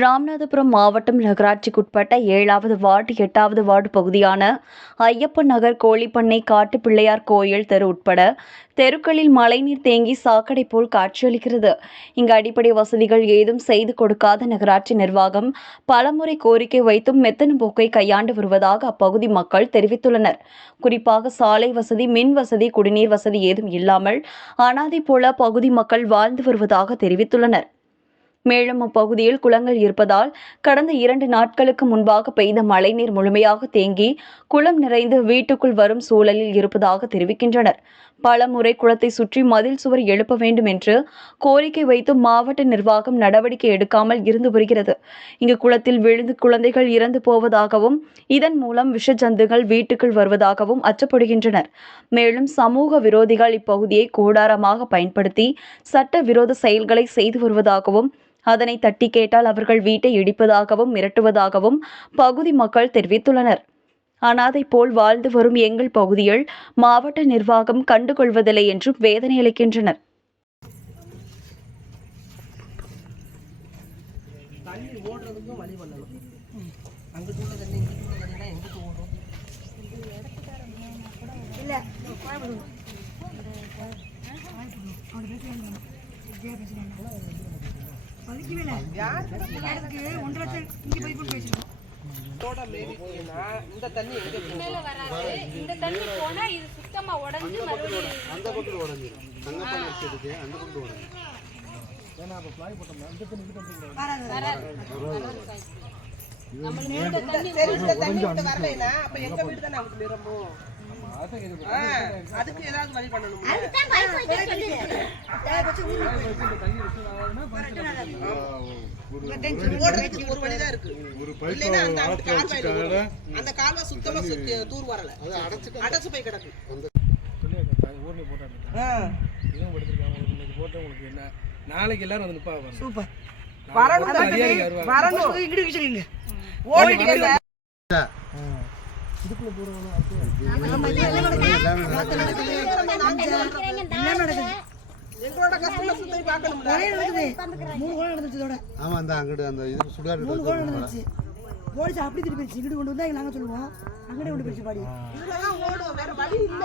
ராமநாதபுரம் மாவட்டம் நகராட்சிக்குட்பட்ட ஏழாவது வார்டு எட்டாவது வார்டு பகுதியான ஐயப்பன் நகர் கோழிப்பண்ணை காட்டு பிள்ளையார் கோயில் தெரு உட்பட தெருக்களில் மழைநீர் தேங்கி சாக்கடை போல் காட்சியளிக்கிறது. இங்கு அடிப்படை வசதிகள் ஏதும் செய்து கொடுக்காத நகராட்சி நிர்வாகம் பலமுறை கோரிக்கை வைத்தும் மெத்தன போக்கை கையாண்டு வருவதாக அப்பகுதி மக்கள் தெரிவித்துள்ளனர். குறிப்பாக சாலை வசதி மின் வசதி குடிநீர் வசதி ஏதும் இல்லாமல் அனாதை போல பகுதி மக்கள் வாழ்ந்து வருவதாக தெரிவித்துள்ளனர். மேலும் அப்பகுதியில் குளங்கள் இருப்பதால் கடந்த இரண்டு நாட்களுக்கு முன்பாக பெய்த மழைநீர் முழுமையாக தேங்கி குளம் நிறைந்து வீட்டுக்குள் வரும் சூழலில் இருப்பதாக தெரிவிக்கின்றனர். பல முறை குளத்தை சுற்றி மதில் சுவர் எழுப்ப வேண்டும் என்று கோரிக்கை வைத்து மாவட்ட நிர்வாகம் நடவடிக்கை எடுக்காமல் இருந்து வருகிறது. இங்கு குளத்தில் விழுந்து குழந்தைகள் இறந்து போவதாகவும் இதன் மூலம் விஷஜந்துகள் வீட்டுக்குள் வருவதாகவும் அச்சப்படுகின்றனர். மேலும் சமூக விரோதிகள் இப்பகுதியை கூடாரமாக பயன்படுத்தி சட்ட விரோத செயல்களை செய்து வருவதாகவும் அதனை தட்டி கேட்டால் அவர்கள் வீட்டை இடிப்பதாகவும் மிரட்டுவதாகவும் பகுதி மக்கள் தெரிவித்துள்ளனர். அனாதை போல் வாழ்ந்து வரும் எங்கள் பகுதியில் மாவட்ட நிர்வாகம் கண்டுகொள்வதில்லை என்றும் வேதனை அளிக்கின்றனர். தண்ணி ஓடும் ஓட மீறி போயினா இந்த தண்ணி எங்க போகும் மேல வராது. இந்த தண்ணி போனா இது சுத்தமா உடைஞ்சு மறுபடியும் அந்த பக்கம் வச்சதுக்கு அந்த பக்கம் உடஞ்சிடும் சரி இந்த தண்ணி விட்டு வரலைன்னா அப்ப எங்க வீடு தானே அவங்களுக்கு நிரம்பும் அதுக்கு ஏதாவது வழி பண்ணணும்? ஒரு வழிதான் இருக்கு இல்லைன்னா அந்த அந்த கால்வாய் சுத்தமா சுத்தி தூர் வரல. அடைச்சு போய் கிடக்கு ஆ. நாளைக்கு எல்லாரும் வந்து நிப்பாங்க சூப்பர். வரணும். வரணும். இங்கிட்டு ஓடிட்டு இருக்க. எங்களோட கஷ்டத்தை சுத்தி பார்க்கணும்ல ஆமா அந்த அங்கிட்டு அந்த இது சுடாடு போலீஸ் அப்படி திருப்பி இங்கிட்டு கொண்டு வந்தா நாங்க சொல்லுவோம். அங்கிட்ட கொண்டு போயிடுச்சு பாடி. இதுலதான் ஓடும். வேற வழி இல்ல.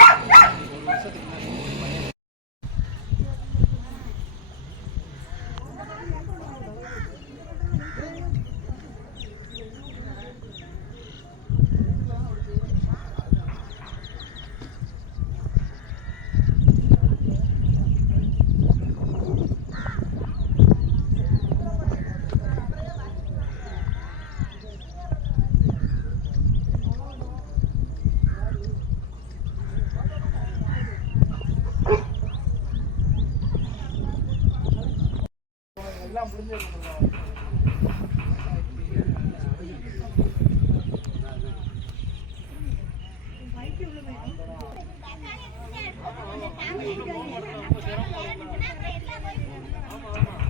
ஆமா ஆமா